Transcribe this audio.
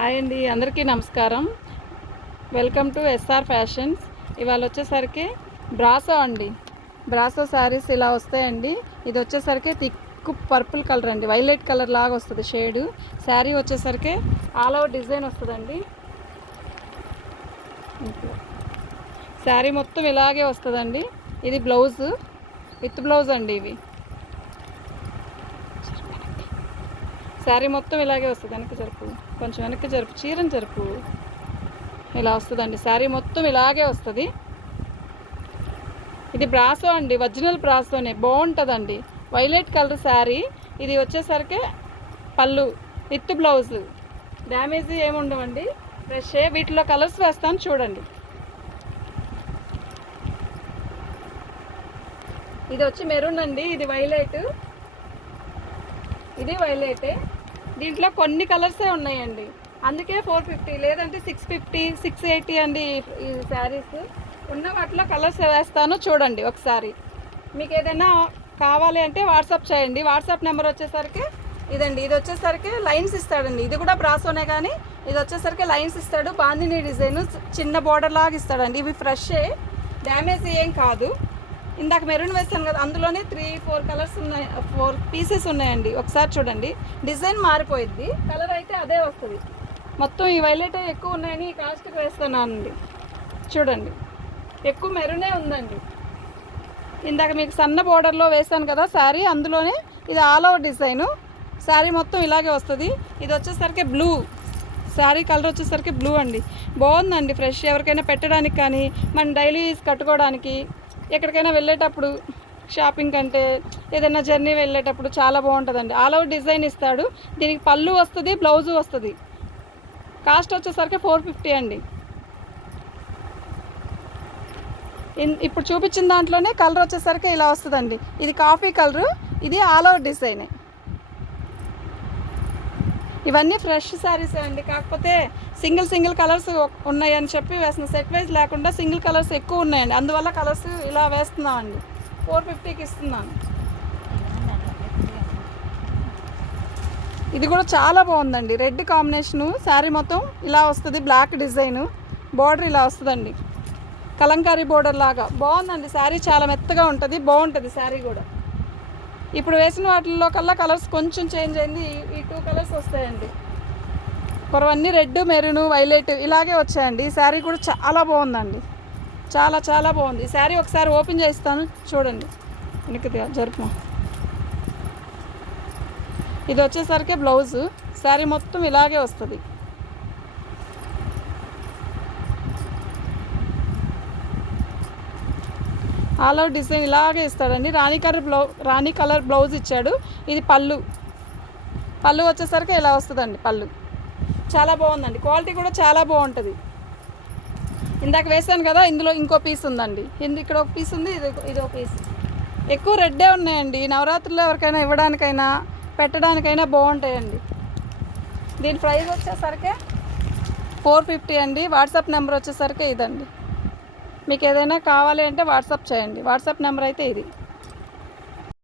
Hi అండి, అందరికీ నమస్కారం. Welcome to SR fashions. ఇవాళ వచ్చేసరికి బ్రాసో అండి. బ్రాసో శారీస్ ఇలా వస్తాయండి. ఇది వచ్చేసరికి థిక్ పర్పుల్ కలర్ అండి, వైలెట్ కలర్ లాగా వస్తుంది షేడు. శారీ వచ్చేసరికి ఆల్ ఓవర్ డిజైన్ వస్తుందండి. శారీ మొత్తం ఇలాగే వస్తుందండి. ఇది బ్లౌజ్ విత్ బ్లౌజ్ అండి. ఇవి శారీ మొత్తం ఇలాగే వస్తుంది. వెనక్కి జరుపు, కొంచెం వెనక్కి జరుపు, చీరని జరుపు. ఇలా వస్తుందండి. శారీ మొత్తం ఇలాగే వస్తుంది. ఇది బ్రాసో అండి, ఒరిజినల్ బ్రాసోనే, బాగుంటుందండి. Violet colour sari. ఇది వచ్చేసరికి పళ్ళు విత్ బ్లౌజ్. డ్యామేజ్ ఏముండవండి, ఫ్రెష్. వీటిలో కలర్స్ వేస్తాను చూడండి. ఇది వచ్చి మెరూన్ అండి, ఇది వైలెట్, ఇది వైలెటే. దీంట్లో కొన్ని కలర్సే ఉన్నాయండి, అందుకే 450, లేదంటే 650, 680 అండి ఈ శారీస్. ఉన్న వాటిలో కలర్స్ వేస్తాను చూడండి ఒకసారి. మీకు ఏదైనా కావాలి అంటే వాట్సాప్ చేయండి. వాట్సాప్ నెంబర్ వచ్చేసరికి ఇదండి. ఇది వచ్చేసరికి లైన్స్ ఇస్తాడండి. ఇది కూడా బ్రాసోనే, కానీ ఇది వచ్చేసరికి లైన్స్ ఇస్తాడు. బాందిని డిజైన్ చిన్న బోర్డర్ లాగా ఇస్తాడండి. ఇవి ఫ్రెషే, డ్యామేజ్ ఏం కాదు. ఇందాక మెరూన్ వేస్తాను కదా, అందులోనే 3-4 కలర్స్ ఉన్నాయి, 4 పీసెస్ ఉన్నాయండి. ఒకసారి చూడండి. డిజైన్ మారిపోయిద్ది, కలర్ అయితే అదే వస్తుంది. మొత్తం ఈ వైలెట్ ఎక్కువ ఉన్నాయని ఈ కాస్ట్కి వేస్తున్నానండి. చూడండి, ఎక్కువ మెరూనే ఉందండి. ఇందాక మీకు సన్న బోర్డర్లో వేసాను కదా శారీ, అందులోనే ఇది ఆల్ ఓవర్ డిజైను. శారీ మొత్తం ఇలాగే వస్తుంది. ఇది వచ్చేసరికి బ్లూ, శారీ కలర్ వచ్చేసరికి బ్లూ అండి. బాగుందండి, ఫ్రెష్. ఎవరికైనా పెట్టడానికి కానీ మనం డైలీ కట్టుకోవడానికి, ఎక్కడికైనా వెళ్ళేటప్పుడు, షాపింగ్ కంటే ఏదైనా జర్నీ వెళ్ళేటప్పుడు చాలా బాగుంటుందండి. ఆల్ ఓవర్ డిజైన్ ఇస్తాడు. దీనికి పళ్ళు వస్తుంది, బ్లౌజు వస్తుంది. కాస్ట్ వచ్చేసరికి 450 అండి. ఇప్పుడు చూపించిన దాంట్లోనే కలర్ వచ్చేసరికి ఇలా వస్తుందండి. ఇది కాఫీ కలరు, ఇది ఆల్ ఓవర్ డిజైనే. ఇవన్నీ ఫ్రెష్ శారీస్ అండి, కాకపోతే సింగిల్ కలర్స్ ఉన్నాయని చెప్పి వేస్తున్నా. సెట్ వైజ్ లేకుండా సింగిల్ కలర్స్ ఎక్కువ ఉన్నాయండి, అందువల్ల కలర్స్ ఇలా వేస్తున్నామండి. 450కి ఇస్తున్నాను. ఇది కూడా చాలా బాగుందండి, రెడ్ కాంబినేషను. శారీ మొత్తం ఇలా వస్తుంది, బ్లాక్ డిజైను, బార్డర్ ఇలా వస్తుందండి, కలంకారీ బార్డర్ లాగా. బాగుందండి శారీ, చాలా మెత్తగా ఉంటుంది, బాగుంటుంది శారీ కూడా. ఇప్పుడు వేసిన వాటిల్లో కల్లా కలర్స్ కొంచెం చేంజ్ అయింది. ఈ 2 కలర్స్ వస్తాయండి. కొరవన్నీ రెడ్, మెరూన్, వైలెట్ ఇలాగే వచ్చాయండి. ఈ శారీ కూడా చాలా బాగుందండి, చాలా బాగుంది. ఈ శారీ ఒకసారి ఓపెన్ చేస్తాను చూడండి. వెనక్కి జరుపు. ఇది వచ్చేసరికి బ్లౌజు. శారీ మొత్తం ఇలాగే వస్తుంది. ఆల్ ఓవర్ డిజైన్ ఇలాగే ఇస్తాడండి. రాణి కలర్ బ్లౌజ్ ఇచ్చాడు. ఇది పళ్ళు వచ్చేసరికి ఇలా వస్తుందండి. పళ్ళు చాలా బాగుందండి, క్వాలిటీ కూడా చాలా బాగుంటుంది. ఇందాక వేసాను కదా, ఇందులో ఇంకో పీస్ ఉందండి. ఇక్కడ ఒక పీస్ ఉంది, ఇది ఒక పీస్. ఎక్కువ రెడ్డే ఉన్నాయండి. నవరాత్రుల్లో ఎవరికైనా ఇవ్వడానికైనా పెట్టడానికైనా బాగుంటాయండి. దీని ప్రైస్ వచ్చేసరికి 450 అండి. వాట్సాప్ నెంబర్ వచ్చేసరికి ఇదండి. మీకు ఏదైనా కావాలి అంటే వాట్సాప్ చేయండి. వాట్సాప్ నెంబర్ అయితే ఇది.